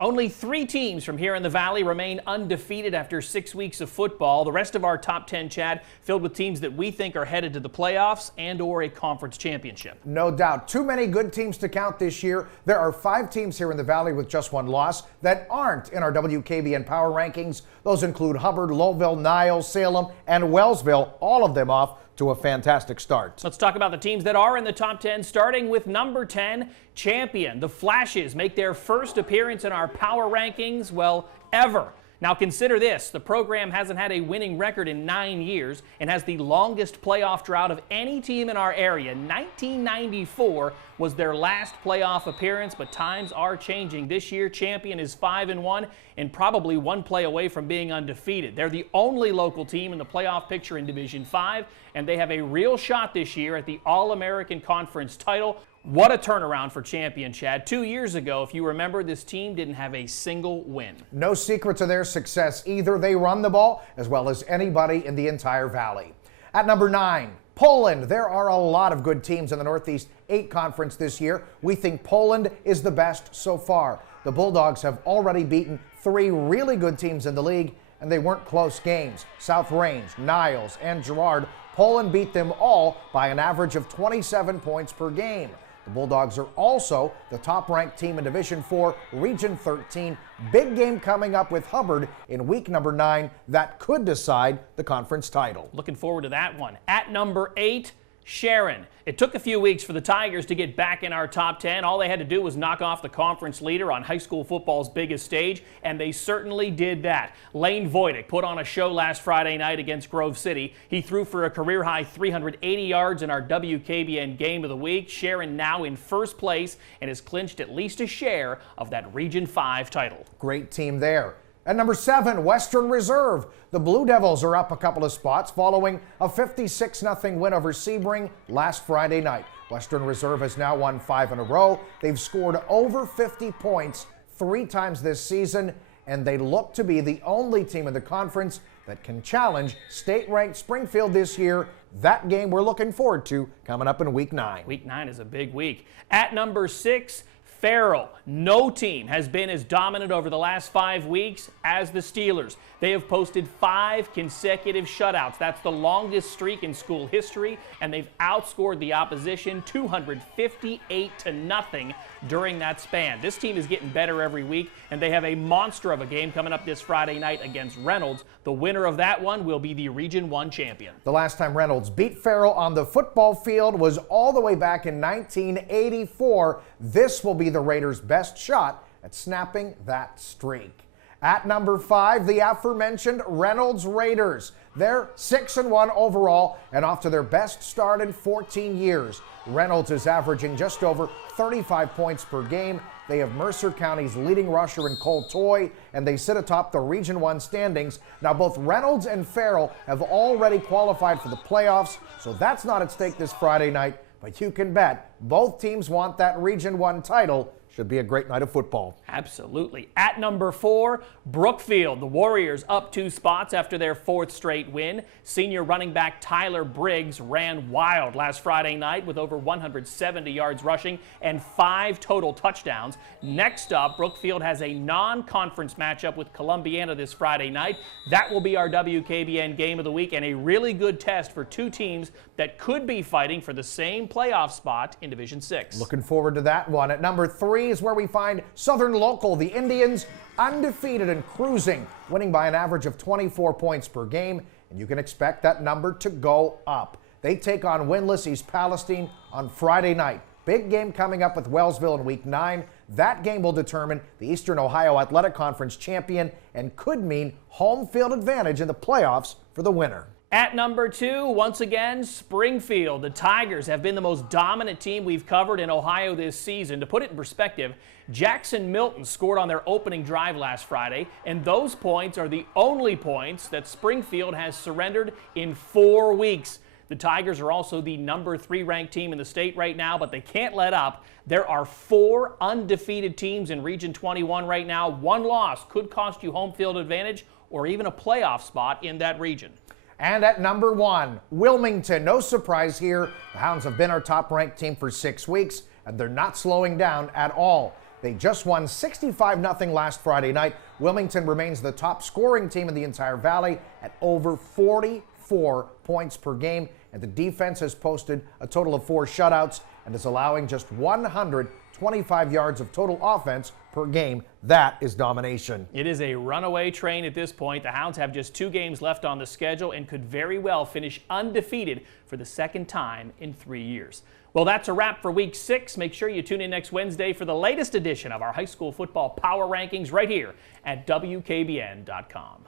Only 3 teams from here in the Valley remain undefeated after 6 weeks of football. The rest of our top 10, Chad, filled with teams that we think are headed to the playoffs and or a conference championship. No doubt. Too many good teams to count this year. There are 5 teams here in the Valley with just 1 loss that aren't in our WKBN Power Rankings. Those include Hubbard, Lowville, Niles, Salem, and Wellsville, all of them off to a fantastic start. Let's talk about the teams that are in the top 10, starting with number 10, Champion. The Flashes make their first appearance in our Power Rankings, well, ever. Now consider this, the program hasn't had a winning record in 9 years and has the longest playoff drought of any team in our area. 1994 was their last playoff appearance, but times are changing. This year, Champion is 5-1 and probably 1 play away from being undefeated. They're the only local team in the playoff picture in Division 5, and they have a real shot this year at the All-American Conference title. What a turnaround for Champion, Chad. 2 years ago, if you remember, this team didn't have a single win. No secret to their success either. They run the ball as well as anybody in the entire Valley. At number 9, Poland. There are a lot of good teams in the Northeast 8 Conference this year. We think Poland is the best so far. The Bulldogs have already beaten 3 really good teams in the league, and they weren't close games. South Range, Niles, and Girard. Poland beat them all by an average of 27 points per game. The Bulldogs are also the top-ranked team in Division 4, Region 13. Big game coming up with Hubbard in week number 9 that could decide the conference title. Looking forward to that one. At number 8, Sharon. It took a few weeks for the Tigers to get back in our top 10. All they had to do was knock off the conference leader on high school football's biggest stage, and they certainly did that. Lane Voidick put on a show last Friday night against Grove City. He threw for a career-high 380 yards in our WKBN Game of the Week. Sharon now in first place and has clinched at least a share of that Region 5 title. Great team there. At number 7, Western Reserve. The Blue Devils are up a couple of spots following a 56-0 win over Sebring last Friday night. Western Reserve has now won 5 in a row. They've scored over 50 points 3 times this season, and they look to be the only team in the conference that can challenge state-ranked Springfield this year. That game we're looking forward to coming up in week 9. Week 9 is a big week. At number 6, Farrell. No team has been as dominant over the last 5 weeks as the Steelers. They have posted 5 consecutive shutouts. That's the longest streak in school history, and they've outscored the opposition 258-0 during that span. This team is getting better every week, and they have a monster of a game coming up this Friday night against Reynolds. The winner of that one will be the Region 1 champion. The last time Reynolds beat Farrell on the football field was all the way back in 1984. This will be the Raiders' best shot at snapping that streak. At number 5, the aforementioned Reynolds Raiders. They're 6-1 overall and off to their best start in 14 years. Reynolds is averaging just over 35 points per game. They have Mercer County's leading rusher in Cole Toy, and they sit atop the Region 1 standings. Now, both Reynolds and Farrell have already qualified for the playoffs, so that's not at stake this Friday night. But you can bet both teams want that Region 1 title. Should be a great night of football. Absolutely. At number 4, Brookfield. The Warriors up 2 spots after their 4th straight win. Senior running back Tyler Briggs ran wild last Friday night with over 170 yards rushing and 5 total touchdowns. Next up, Brookfield has a non-conference matchup with Columbiana this Friday night. That will be our WKBN Game of the Week and a really good test for 2 teams that could be fighting for the same playoff spot in Division 6. Looking forward to that one. At number 3 is where we find Southern Local. The Indians undefeated and cruising, winning by an average of 24 points per game, and you can expect that number to go up. They take on winless East Palestine on Friday night. Big game coming up with Wellsville in week 9. That game will determine the Eastern Ohio Athletic Conference champion and could mean home field advantage in the playoffs for the winner. At number 2, once again, Springfield. The Tigers have been the most dominant team we've covered in Ohio this season. To put it in perspective, Jackson Milton scored on their opening drive last Friday, and those points are the only points that Springfield has surrendered in 4 weeks. The Tigers are also the number 3 ranked team in the state right now, but they can't let up. There are 4 undefeated teams in Region 21 right now. 1 loss could cost you home field advantage or even a playoff spot in that region. And at number 1, Wilmington. No surprise here. The Hounds have been our top-ranked team for 6 weeks, and they're not slowing down at all. They just won 65-0 last Friday night. Wilmington remains the top scoring team in the entire valley at over 44 points per game, and the defense has posted a total of 4 shutouts and is allowing just 125 yards of total offense per game. That is domination. It is a runaway train at this point. The Hounds have just 2 games left on the schedule and could very well finish undefeated for the second time in 3 years. Well, that's a wrap for Week 6. Make sure you tune in next Wednesday for the latest edition of our high school football power rankings right here at WKBN.com.